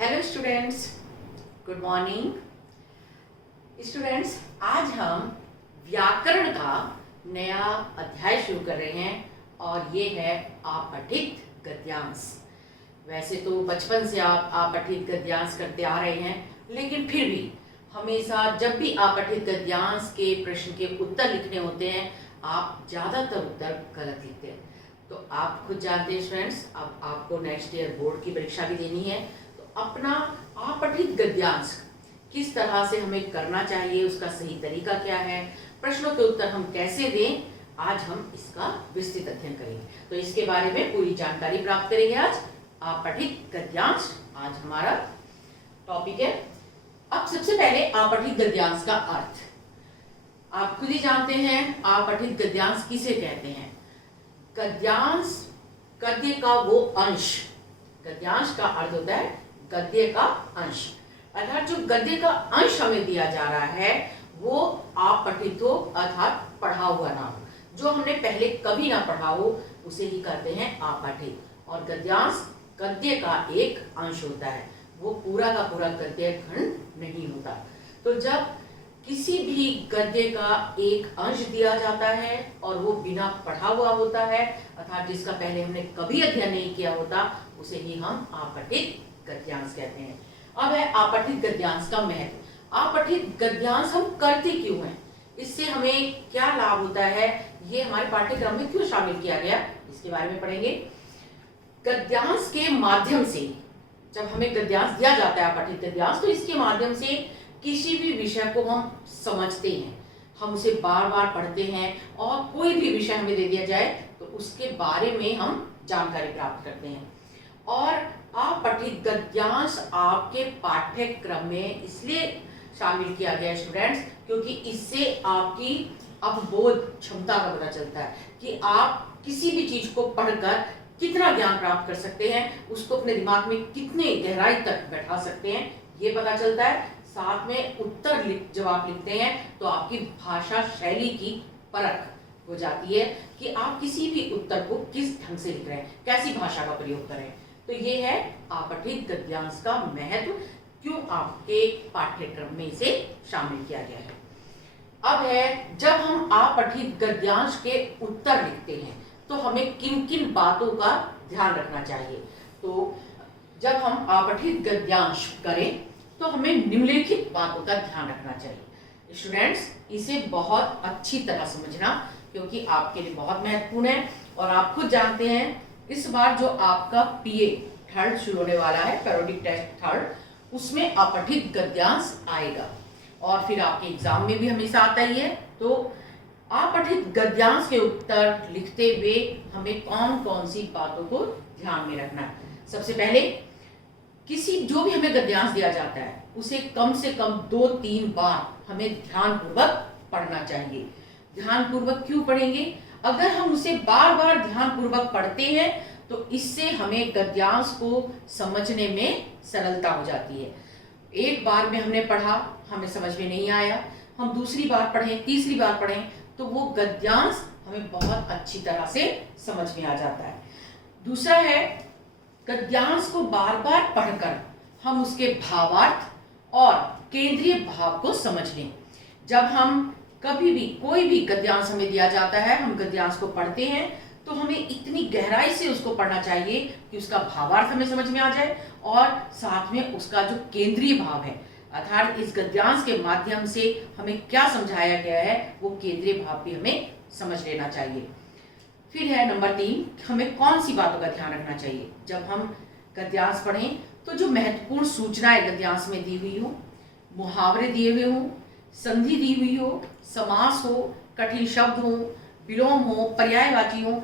Hello students, good morning. Students, आज हम व्याकरण का नया अध्याय शुरू कर रहे हैं और ये है आपठित गद्यांश। वैसे तो बचपन से आप आपठित गद्यांश करते आ रहे हैं, लेकिन फिर भी हमेशा जब भी आपठित गद्यांश के प्रश्न के उत्तर लिखने होते हैं, आप ज़्यादातर उत्तर गलत लिखते हैं। तो आप खुद जानते हैं स्टूडेंट्स, अब आपको नेक्स्ट ईयर बोर्ड की परीक्षा भी देनी है, तो अपना आपठित गद्यांश किस तरह से हमें करना चाहिए, उसका सही तरीका क्या है, प्रश्नों के उत्तर हम कैसे दें, आज हम इसका विस्तृत अध्ययन करेंगे। तो इसके बारे में पूरी जानकारी प्राप्त करेंगे आज। आपठित गद्यांश आज हमारा टॉपिक है। अब सबसे पहले आपठित गद्यांश का अर्थ आप खुद ही जानते हैं। आपठित गद्यांश किसे कहते हैं? गद्यांश गद्य का वो अंश। गद्यांश का अर्थ होता है गद्य का अंश, अर्थात जो गद्य का अंश हमें दिया जा रहा है वो आपठित हो, अर्थात पढ़ा हुआ ना हो। जो हमने पहले कभी ना पढ़ा हो उसे ही कहते हैं आपठित। और गद्यांश गद्य का एक अंश होता है, वो पूरा का पूरा गद्य खंड नहीं होता। तो जब किसी भी गद्य का एक अंश दिया जाता है और वो बिना पढ़ा हुआ होता है, अर्थात जिसका पहले हमने कभी अध्ययन नहीं किया होता, उसे ही हम आपठित गद्यांश कहते हैं। अब है आपठित गद्यांश का महत्व। आपठित गद्यांश हम करते क्यों हैं, इससे हमें क्या लाभ होता है, ये हमारे पाठ्यक्रम में क्यों शामिल किया गया, इसके बारे में पढ़ेंगे। गद्यांश के माध्यम से, जब हमें गद्यांश दिया जाता है आपठित गद्यांश, तो इसके माध्यम से किसी भी विषय को हम समझते हैं, हम उसे बार बार पढ़ते हैं, और कोई भी विषय हमें दे दिया जाए तो उसके बारे में हम जानकारी प्राप्त करते हैं। और आपठित गद्यांश आपके पाठ्यक्रम में इसलिए शामिल किया गया स्टूडेंट्स, क्योंकि इससे आपकी अवबोध क्षमता का पता चलता है कि आप किसी भी चीज को पढ़कर कितना ज्ञान प्राप्त कर सकते हैं, उसको अपने दिमाग में कितने गहराई तक बैठा सकते हैं, ये पता चलता है। साथ में उत्तर जब आप लिखते हैं तो आपकी भाषा शैली की परख हो जाती है कि आप किसी भी उत्तर को किस ढंग से लिख रहे हैं, कैसी भाषा का प्रयोग कर रहे हैं। तो ये है आपठित गद्यांश का महत्व, क्यों आपके पाठ्यक्रम में इसे शामिल किया गया है। अब है, जब हम आपठित गद्यांश के उत्तर लिखते हैं तो हमें किन किन बातों का ध्यान रखना चाहिए। तो जब हम आपठित गद्यांश करें तो हमें निम्नलिखित बातों का ध्यान रखना चाहिए। स्टूडेंट्स, इसे बहुत अच्छी तरह समझना, क्योंकि आपके लिए बहुत महत्वपूर्ण है। और आप खुद जानते हैं, इस बार जो आपका पीए थर्ड शुरू होने वाला है, पैरोडिक टेस्ट थर्ड, उसमें आपठित गद्यांश आएगा और फिर आपके एग्जाम में भी हमेशा आता ही है। तो आपठित गद्यांश के उत्तर लिखते हुए हमें कौन कौन सी बातों को ध्यान में रखना है। सबसे पहले, किसी जो भी हमें गद्यांश दिया जाता है उसे कम से कम 2-3 बार हमें ध्यानपूर्वक पढ़ना चाहिए। ध्यानपूर्वक क्यों पढ़ेंगे? अगर हम उसे बार बार ध्यानपूर्वक पढ़ते हैं तो इससे हमें गद्यांश को समझने में सरलता हो जाती है। एक बार में हमने पढ़ा, हमें समझ में नहीं आया, हम दूसरी बार पढ़ें, तीसरी बार पढ़ें, तो वो गद्यांश हमें बहुत अच्छी तरह से समझ में आ जाता है। दूसरा है, गद्यांश को बार बार पढ़कर हम उसके भावार्थ और केंद्रीय भाव को समझ लें। जब हम कभी भी कोई भी गद्यांश हमें दिया जाता है, हम गद्यांश को पढ़ते हैं, तो हमें इतनी गहराई से उसको पढ़ना चाहिए कि उसका भावार्थ हमें समझ में आ जाए और साथ में उसका जो केंद्रीय भाव है, अर्थात इस गद्यांश के माध्यम से हमें क्या समझाया गया है, वो केंद्रीय भाव भी हमें समझ लेना चाहिए। फिर है नंबर 3, हमें कौन सी बातों का ध्यान रखना चाहिए। जब हम गद्यांश पढ़ें तो जो महत्वपूर्ण सूचनाएं गद्यांश में दी हुई हो, मुहावरे दिए हुए हो, संधि दी हुई हो, समास हो, कठिन शब्द हो, विलोम हो, पर्यायवाची हो,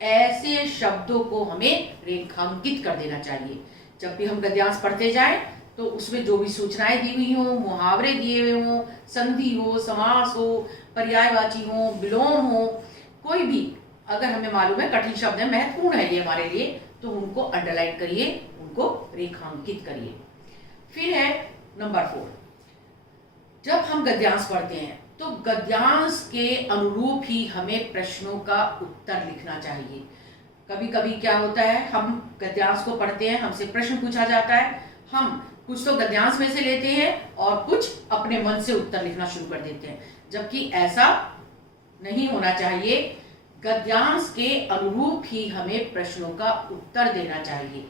ऐसे शब्दों को हमें रेखांकित कर देना चाहिए। जब भी हम गद्यांश पढ़ते जाएं तो उसमें जो भी सूचनाएं दी हुई हो, मुहावरे दिए हुए हो, संधि हो, समास हो, पर्यायवाची हो, विलोम हो, कोई भी अगर हमें मालूम है कठिन शब्द है, महत्वपूर्ण है ये हमारे लिए, तो उनको अंडरलाइन करिए, उनको रेखांकित करिए। फिर है नंबर 4, जब हम गद्यांश पढ़ते हैं तो गद्यांश के अनुरूप ही हमें प्रश्नों का उत्तर लिखना चाहिए। कभी कभी क्या होता है, हम गद्यांश को पढ़ते हैं, हमसे प्रश्न पूछा जाता है, हम कुछ तो गद्यांश में से लेते हैं और कुछ अपने मन से उत्तर लिखना शुरू कर देते हैं, जबकि ऐसा नहीं होना चाहिए। गद्यांश के अनुरूप ही हमें प्रश्नों का उत्तर देना चाहिए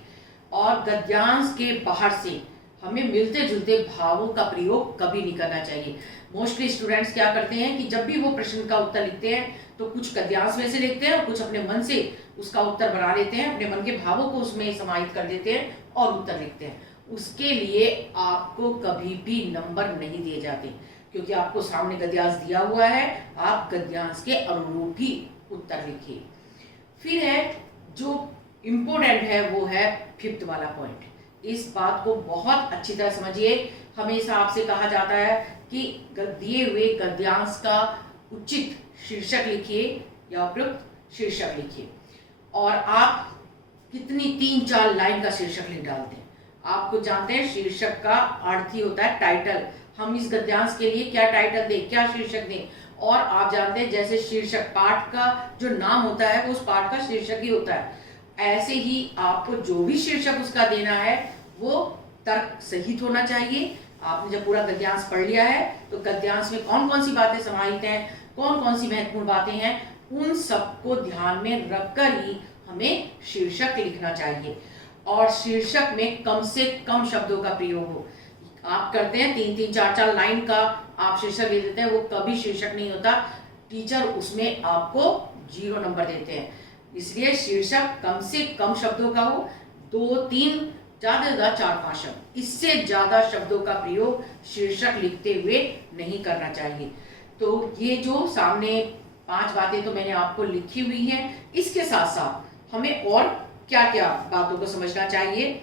और गद्यांश के बाहर से हमें मिलते जुलते भावों का प्रयोग कभी नहीं करना चाहिए। मोस्टली स्टूडेंट्स क्या करते हैं कि जब भी वो प्रश्न का उत्तर लिखते हैं तो कुछ गद्यांश में से लिखते हैं और कुछ अपने मन से उसका उत्तर बना लेते हैं, अपने मन के भावों को उसमें समाहित कर देते हैं और उत्तर लिखते हैं। उसके लिए आपको कभी भी नंबर नहीं दिए जाते, क्योंकि आपको सामने गद्यांश दिया हुआ है, आप गद्यांश के अनुरूप ही उत्तर लिखिए। फिर है जो इम्पोर्टेंट है वो है 5th वाला पॉइंट। इस बात को बहुत अच्छी तरह समझिए। हमेशा आपसे कहा जाता है कि दिए हुए गद्यांश का उचित शीर्षक लिखिए या उपयुक्त शीर्षक लिखिए, और आप कितनी 3-4 लाइन का शीर्षक लिख डालते हैं। आपको जानते हैं शीर्षक का अर्थ ही होता है टाइटल। हम इस गद्यांश के लिए क्या टाइटल दें, क्या शीर्षक दें, और आप जानते हैं जैसे शीर्षक पाठ का जो नाम होता है वो उस पाठ का शीर्षक ही होता है, ऐसे ही आपको जो भी शीर्षक उसका देना है वो तर्क सहित होना चाहिए। आपने जब पूरा गद्यांश पढ़ लिया है तो गद्यांश में कौन कौन सी बातें समाहित हैं, कौन कौन सी महत्वपूर्ण बातें हैं, उन सबको ध्यान में रखकर ही हमें शीर्षक लिखना चाहिए। और शीर्षक में कम से कम शब्दों का प्रयोग हो। आप करते हैं 3-3, 4-4 लाइन का आप शीर्षक ले देते हैं, वो कभी शीर्षक नहीं होता। टीचर उसमें आपको 0 नंबर देते हैं। इसलिए शीर्षक कम से कम शब्दों का हो, 2-3, ज्यादा से ज्यादा 4-5 शब्द, इससे ज्यादा शब्दों का प्रयोग शीर्षक लिखते हुए नहीं करना चाहिए। तो ये जो सामने 5 बातें तो मैंने आपको लिखी हुई हैं, इसके साथ साथ हमें और क्या क्या बातों को समझना चाहिए।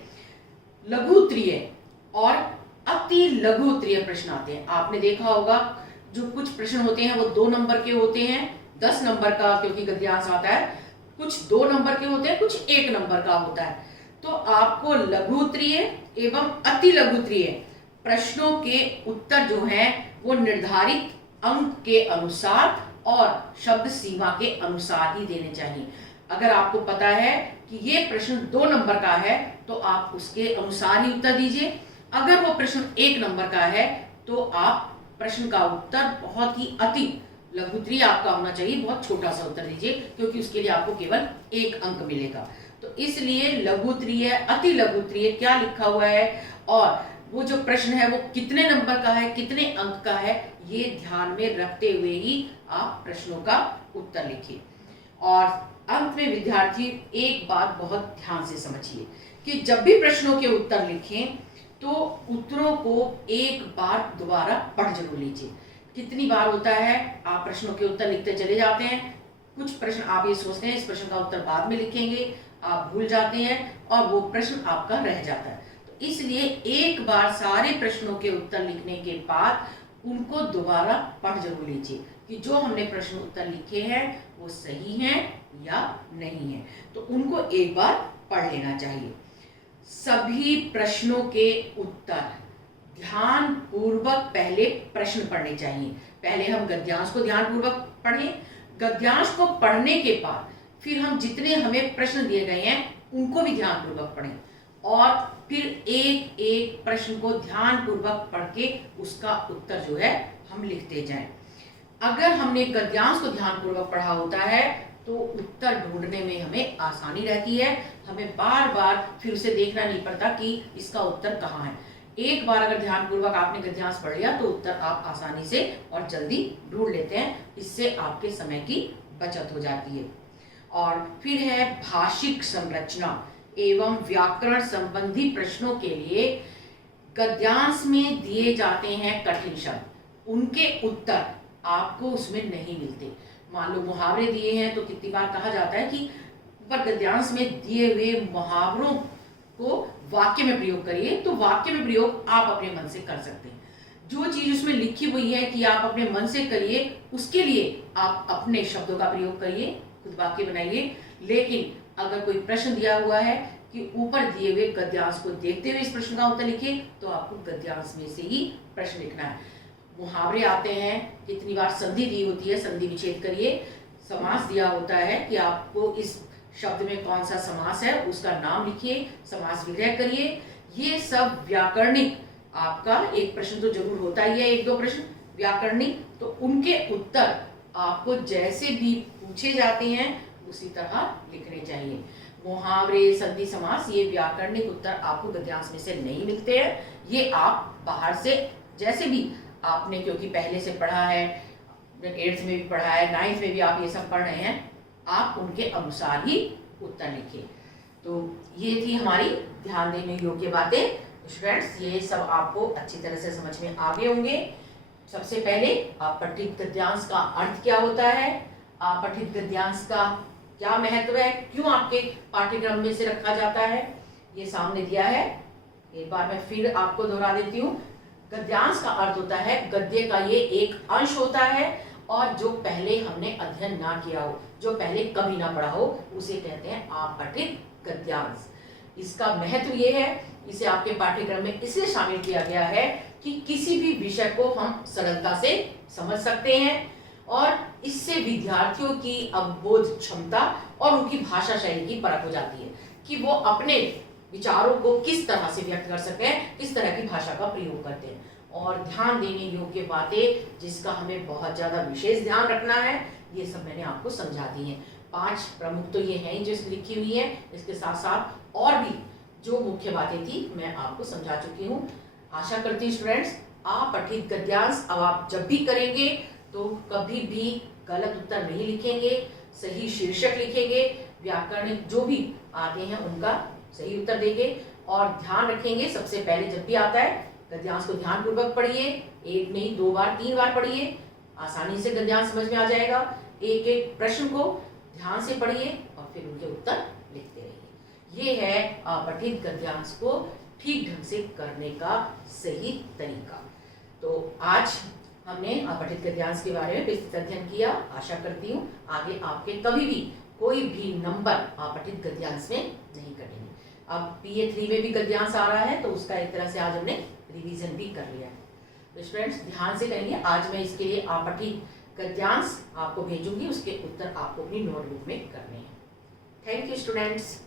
लघु उत्तरीय और अति लघु उत्तरीय प्रश्न आते हैं। आपने देखा होगा जो कुछ प्रश्न होते हैं वो 2 नंबर के होते हैं, 10 नंबर का क्योंकि गद्यांश आता है, कुछ 2 नंबर के होते हैं, कुछ 1 नंबर का होता है। तो आपको लघु उत्तरीय एवं अति लघु उत्तरीय प्रश्नों के उत्तर जो हैं वो निर्धारित अंक के अनुसार और शब्द सीमा के अनुसार ही देने चाहिए। अगर आपको पता है कि ये प्रश्न 2 नंबर का है तो आप उसके अनुसार ही उत्तर दीजिए। अगर वो प्रश्न 1 नंबर का है तो आप प्रश्न का उत्तर बहुत ही अति लघु उत्तरीय आपका होना चाहिए, बहुत छोटा सा उत्तर दीजिए, क्योंकि उसके लिए आपको केवल 1 अंक मिलेगा। तो इसलिए लघु उत्तरीय, अति लघु उत्तरीय क्या लिखा हुआ है और वो जो प्रश्न है वो कितने नंबर का है, कितने अंक का है, ये ध्यान में रखते हुए ही आप प्रश्नों का उत्तर लिखिए। और अंत में विद्यार्थी एक बात बहुत ध्यान से समझिए कि जब भी प्रश्नों के उत्तर लिखें तो उत्तरों को एक बार दोबारा पढ़ जरूर लीजिए। कितनी बार होता है आप प्रश्नों के उत्तर लिखते चले जाते हैं, कुछ प्रश्न आप ये सोचते हैं इस प्रश्न का उत्तर बाद में लिखेंगे, आप भूल जाते हैं और वो प्रश्न आपका रह जाता है। तो इसलिए एक बार सारे प्रश्नों के उत्तर लिखने के बाद उनको दोबारा पढ़ जरूर लीजिए कि जो हमने प्रश्न उत्तर लिखे हैं वो सही हैं या नहीं है, तो उनको एक बार पढ़ लेना चाहिए। सभी प्रश्नों के उत्तर ध्यान पूर्वक पहले प्रश्न पढ़ने चाहिए। पहले हम गद्यांश को ध्यान पूर्वक पढ़ें, गद्यांश को पढ़ने के बाद फिर हम जितने हमें प्रश्न दिए गए हैं उनको भी ध्यान पूर्वक पढ़ें और फिर एक एक प्रश्न को ध्यान पूर्वक पढ़ के उसका उत्तर जो है हम लिखते जाएं। अगर हमने गद्यांश को ध्यान पूर्वक पढ़ा होता है तो उत्तर ढूंढने में हमें आसानी रहती है, हमें बार बार फिर उसे देखना नहीं पड़ता कि इसका उत्तर कहाँ है। एक बार अगर ध्यान पूर्वक आपने गद्यांश पढ़ लिया तो उत्तर आप आसानी से और जल्दी ढूंढ लेते हैं, इससे आपके समय की बचत हो जाती है। और फिर है भाषिक संरचना एवं व्याकरण संबंधी प्रश्नों के लिए गद्यांश में दिए जाते हैं कठिन शब्द, उनके उत्तर आपको उसमें नहीं मिलते। मान लो मुहावरे दिए हैं तो कितनी बार कहा जाता है कि पर गद्यांश में दिए हुए मुहावरों को वाक्य में प्रयोग करिए, तो वाक्य में प्रयोग आप अपने मन से कर सकते हैं। जो चीज उसमें लिखी हुई है कि आप अपने मन से करिए, उसके लिए आप अपने शब्दों का प्रयोग करिए, खुद वाक्य बनाइए। लेकिन अगर कोई प्रश्न दिया हुआ है कि ऊपर दिए हुए गद्यांश को देखते हुए इस प्रश्न का उत्तर लिखिए, तो आपको गद्यांश में से ही प्रश्न लिखना है। मुहावरे आते हैं, कितनी बार संधि दी होती है, संधि विच्छेद करिए। समास दिया होता है कि आपको इस शब्द में कौन सा समास है उसका नाम लिखिए, समास विग्रह करिए। ये सब व्याकरणिक, आपका एक प्रश्न तो जरूर होता ही है, एक दो प्रश्न व्याकरणिक, तो उनके उत्तर आपको जैसे भी पूछे जाते हैं उसी तरह लिखने चाहिए। मुहावरे, संधि समास, ये व्याकरणिक उत्तर आपको गद्यांश में से नहीं मिलते हैं। ये आप बाहर से जैसे भी आपने, क्योंकि पहले से पढ़ा है, 8th में भी पढ़ा है, 9th में भी आप ये सब पढ़ रहे हैं, आप उनके अनुसार ही उत्तर लिखिए। तो ये थी हमारी ध्यान देने योग्य बातें। स्टूडेंट्स, ये सब आपको अच्छी तरह से समझ में आ गए होंगे। सबसे पहले अपठित गद्यांश का अर्थ क्या होता है, अपठित गद्यांश का क्या महत्व है, क्यों आपके पाठ्यक्रम में से रखा जाता है, ये सामने दिया है। एक बार मैं फिर आपको दोहरा देती हूँ। गद्यांश का अर्थ होता है गद्य का ये एक अंश होता है, और जो पहले हमने अध्ययन ना किया हो, जो पहले कभी ना पढ़ा हो, उसे कहते हैं अपठित गद्यांश। इसका महत्व ये है, इसे आपके पाठ्यक्रम में इसलिए शामिल किया गया है कि किसी भी विषय को हम सरलता से समझ सकते हैं, और इससे विद्यार्थियों की अवबोध क्षमता और उनकी भाषा शैली की परख हो जाती है कि वो अपने विचारों को किस तरह से व्यक्त कर सकते हैं, किस तरह की भाषा का प्रयोग करते हैं। और ध्यान देने योग्य बातें जिसका हमें बहुत ज्यादा विशेष ध्यान रखना है, ये सब मैंने आपको समझा दी है। 5 प्रमुख तो ये हैं जो लिखी हुई है, इसके साथ साथ और भी जो मुख्य बातें थी मैं आपको समझा चुकी हूँ। आशा करती हूँ स्टूडेंट्स, अपठित गद्यांश अब आप जब भी करेंगे तो कभी भी गलत उत्तर नहीं लिखेंगे, सही शीर्षक लिखेंगे, व्याकरणिक जो भी आते हैं उनका सही उत्तर देंगे, और ध्यान रखेंगे सबसे पहले जब भी आता है गद्यांश को ध्यानपूर्वक पढ़िए, एक नहीं 2 बार 3 बार पढ़िए, आसानी से गद्यांश समझ में आ जाएगा। एक एक प्रश्न को ध्यान से पढ़िए और फिर उनके उत्तर लिखते रहिए। ये है अपठित गद्यांश को ठीक ढंग से करने का सही तरीका। तो आज हमने अपठित गद्यांश के बारे में विस्तृत अध्ययन किया। आशा करती हूँ आगे आपके कभी भी कोई भी नंबर अपठित गद्यांश में नहीं कटेंगे। अब PA 3 में भी गद्यांश आ रहा है, तो उसका एक तरह से आज हमने रिवीजन भी कर लिया है। तो स्टूडेंट्स ध्यान से करेंगे, आज मैं इसके लिए अपठित गद्यांश आपको भेजूंगी, उसके उत्तर आपको अपनी नोटबुक में करने हैं। Thank you students.